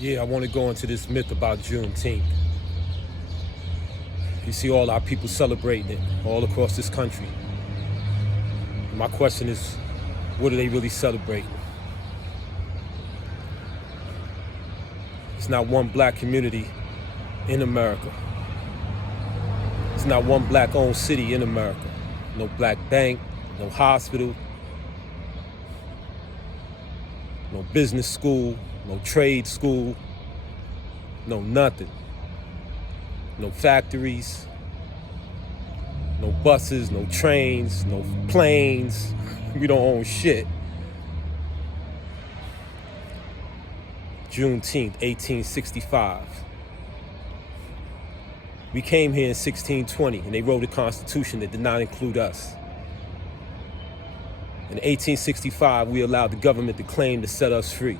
Yeah, I want to go into this myth about Juneteenth. You see all our people celebrating it all across this country. My question is, what are they really celebrating? It's not one black community in America. It's not one black-owned city in America. No black bank, no hospital, no business school, no trade school, no nothing. No factories, no buses, no trains, no planes. We don't own shit. Juneteenth, 1865. We came here in 1620 and they wrote a constitution that did not include us. In 1865, we allowed the government to claim to set us free.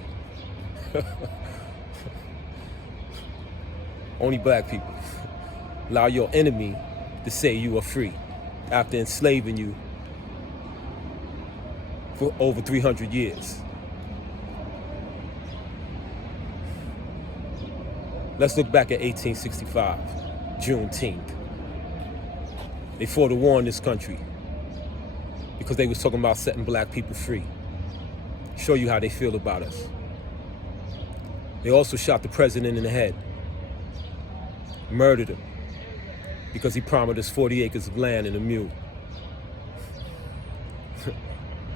Only black people. Allow your enemy to say you are free after enslaving you for over 300 years. Let's look back at 1865, Juneteenth. They fought a war in this country because they was talking about setting black people free. Show you how they feel about us. They also shot the president in the head, murdered him, because he promised us 40 acres of land and a mule.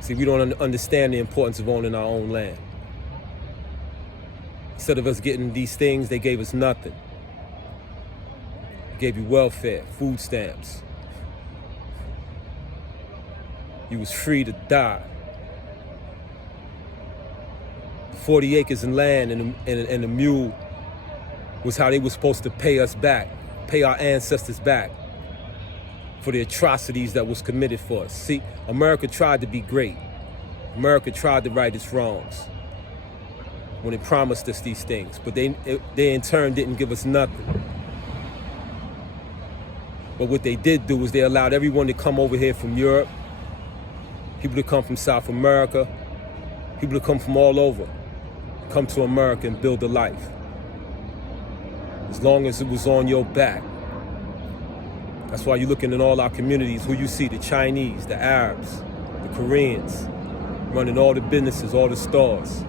See, we don't understand the importance of owning our own land. Instead of us getting these things, they gave us nothing. They gave you welfare, food stamps. You was free to die. 40 acres of land and a mule was how they were supposed to pay us back, pay our ancestors back for the atrocities that was committed for us. See, America tried to be great. America tried to right its wrongs when it promised us these things, but they in turn didn't give us nothing. But what they did do is they allowed everyone to come over here from Europe, people to come from South America, people to come from all over, come to America and build a life. As long as it was on your back. That's why you're looking in all our communities, who you see, the Chinese, the Arabs, the Koreans, running all the businesses, all the stores.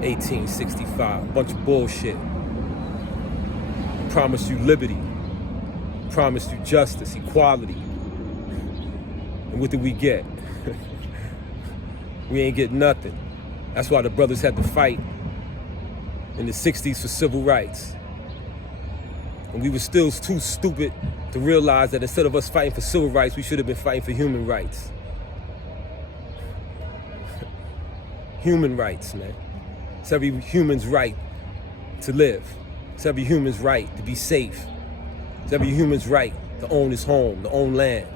$1865, bunch of bullshit. Promised you liberty, promised you justice, equality. And what did we get? We ain't get nothing. That's why the brothers had to fight in the 60s for civil rights. And we were still too stupid to realize that instead of us fighting for civil rights, we should have been fighting for human rights. Human rights, man. It's every human's right to live. It's every human's right to be safe. It's every human's right to own his home, to own land.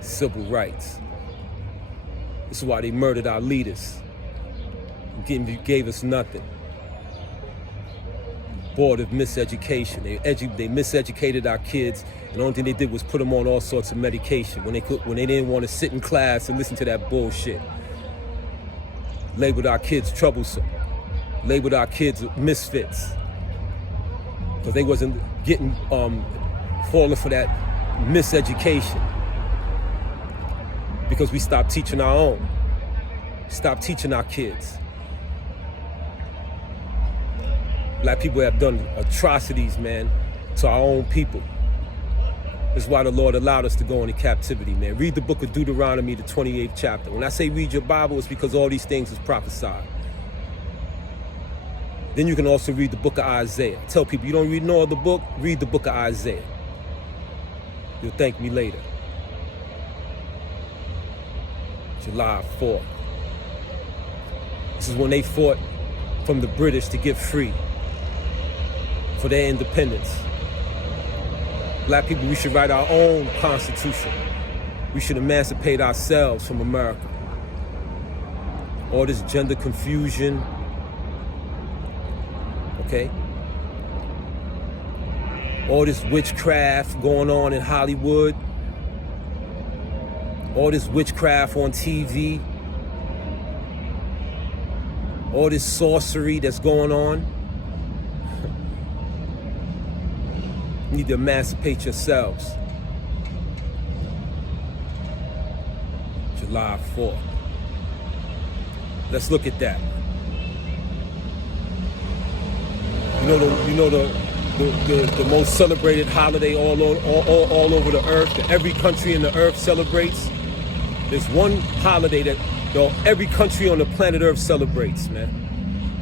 Civil rights. This is why they murdered our leaders. Gave us nothing. Board of miseducation. They miseducated our kids, and the only thing they did was put them on all sorts of medication when they didn't want to sit in class and listen to that bullshit. Labeled our kids troublesome. Labeled our kids misfits. Because they wasn't getting falling for that miseducation. Because we stopped teaching our own. Stopped teaching our kids. Black people have done atrocities, man, to our own people. That's why the Lord allowed us to go into captivity, man. Read the book of Deuteronomy, the 28th chapter. When I say read your Bible, it's because all these things is prophesied. Then you can also read the book of Isaiah. Tell people you don't read no other book, read the book of Isaiah. You'll thank me later. July 4th. This is when they fought from the British to get free for their independence. Black people, we should write our own constitution. We should emancipate ourselves from America. All this gender confusion, okay? All this witchcraft going on in Hollywood. All this witchcraft on TV, all this sorcery that's going on. You need to emancipate yourselves. July 4th. Let's look at that. You know the most celebrated holiday all over the earth, that every country in the earth celebrates. There's one holiday that every country on the planet Earth celebrates, man.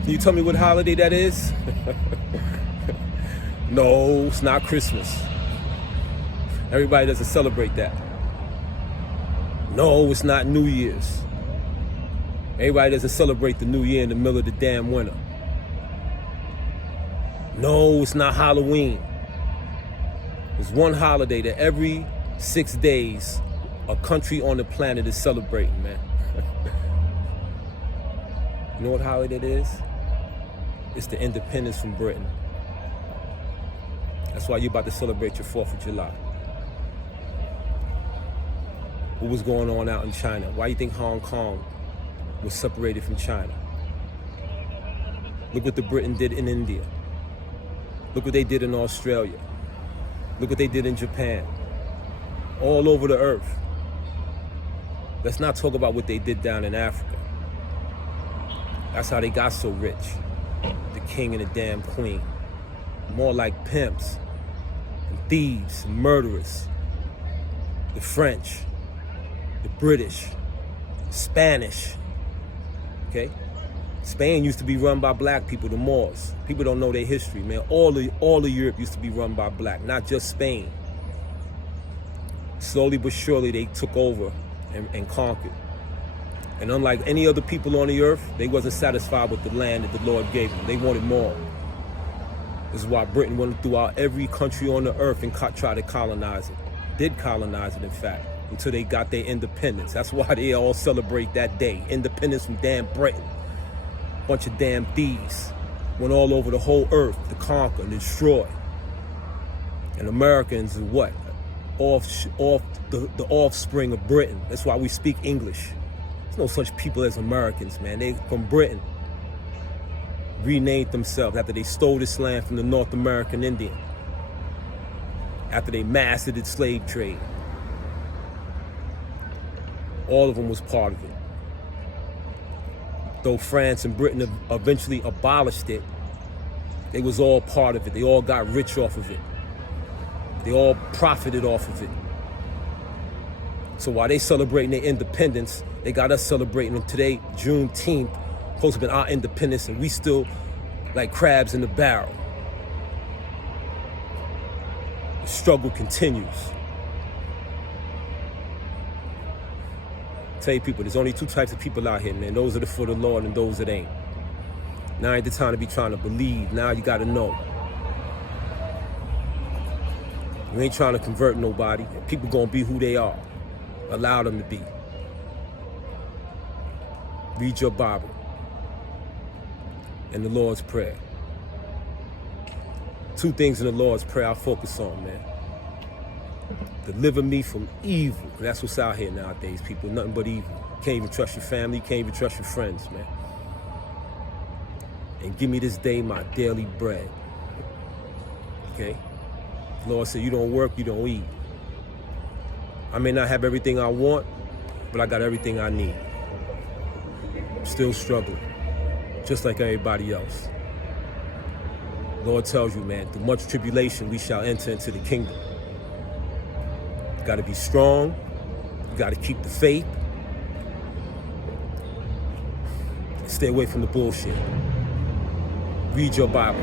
Can you tell me what holiday that is? No, it's not Christmas. Everybody doesn't celebrate that. No, it's not New Year's. Everybody doesn't celebrate the New Year in the middle of the damn winter. No, it's not Halloween. There's one holiday that every 6 days a country on the planet is celebrating, man. You know what holiday it is? It's the independence from Britain. That's why you're about to celebrate your 4th of July. What was going on out in China? Why do you think Hong Kong was separated from China? Look what the Britain did in India. Look what they did in Australia. Look what they did in Japan. All over the earth. Let's not talk about what they did down in Africa. That's how they got so rich. The king and the damn queen. More like pimps, and thieves, and murderers. The French, the British, Spanish. Okay? Spain used to be run by black people, the Moors. People don't know their history, man. All of Europe used to be run by black, not just Spain. Slowly but surely they took over and conquered. And unlike any other people on the earth, they wasn't satisfied with the land that the Lord gave them. They wanted more. This is why Britain went throughout every country on the earth and tried to colonize it. Did colonize it, in fact, until they got their independence. That's why they all celebrate that day. Independence from damn Britain. Bunch of damn thieves. Went all over the whole earth to conquer and destroy. And Americans are what? The offspring of Britain. That's why we speak English. There's no such people as Americans, man. They from Britain. Renamed themselves after they stole this land from the North American Indian. After they mastered the slave trade. All of them was part of it. Though France and Britain eventually abolished it, they was all part of it. They all got rich off of it. They all profited off of it. So while they celebrating their independence, they got us celebrating them today, Juneteenth, supposed to be our independence, and we still like crabs in the barrel. The struggle continues. Tell you people, there's only two types of people out here, man. Those that are for the Lord and those that ain't. Now ain't the time to be trying to believe. Now you gotta know. You ain't trying to convert nobody. People gonna be who they are. Allow them to be. Read your Bible and the Lord's Prayer. Two things in the Lord's Prayer I focus on, man. Deliver me from evil. That's what's out here nowadays, people. Nothing but evil. Can't even trust your family. Can't even trust your friends, man. And give me this day my daily bread. Okay? The Lord said, you don't work, you don't eat. I may not have everything I want, but I got everything I need. I'm still struggling, just like everybody else. The Lord tells you, man, through much tribulation we shall enter into the kingdom. You gotta be strong, you gotta keep the faith, stay away from the bullshit. Read your Bible.